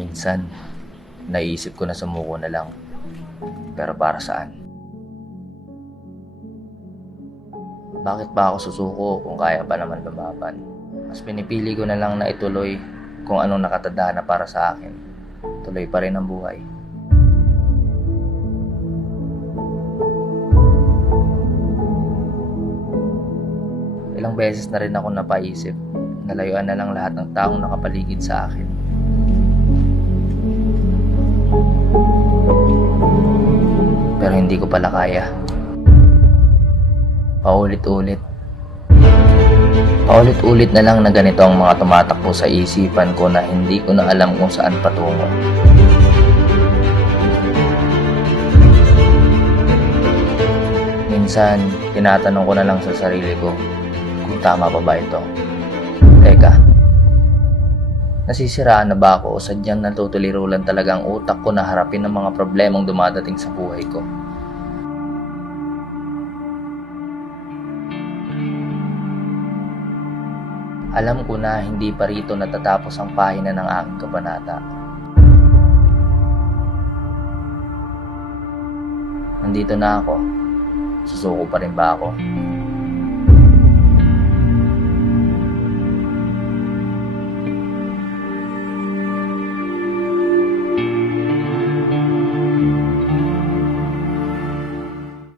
Minsan, naisip ko na sumuko na lang. Pero para saan? Bakit ba ako susuko kung kaya pa naman lumaban? Mas pinipili ko na lang na ituloy kung anong nakatadhana para sa akin. Tuloy pa rin ang buhay. Ilang beses na rin ako napaisip na layuan na lang lahat ng taong nakapaligid sa akin. Pero hindi ko pala kaya. Paulit-ulit na lang na ganito ang mga tumatakbo sa isipan ko na hindi ko na alam kung saan patungo. Minsan, tinatanong ko na lang sa sarili ko kung tama pa ba ito. Teka, nasisiraan na ba ako o sadyang natutuliro lang talaga ang utak ko na harapin ang mga problemang dumadating sa buhay ko? Alam ko na hindi pa rito natatapos ang pahina ng aking kabanata. Nandito na ako. Susuko pa rin ba ako?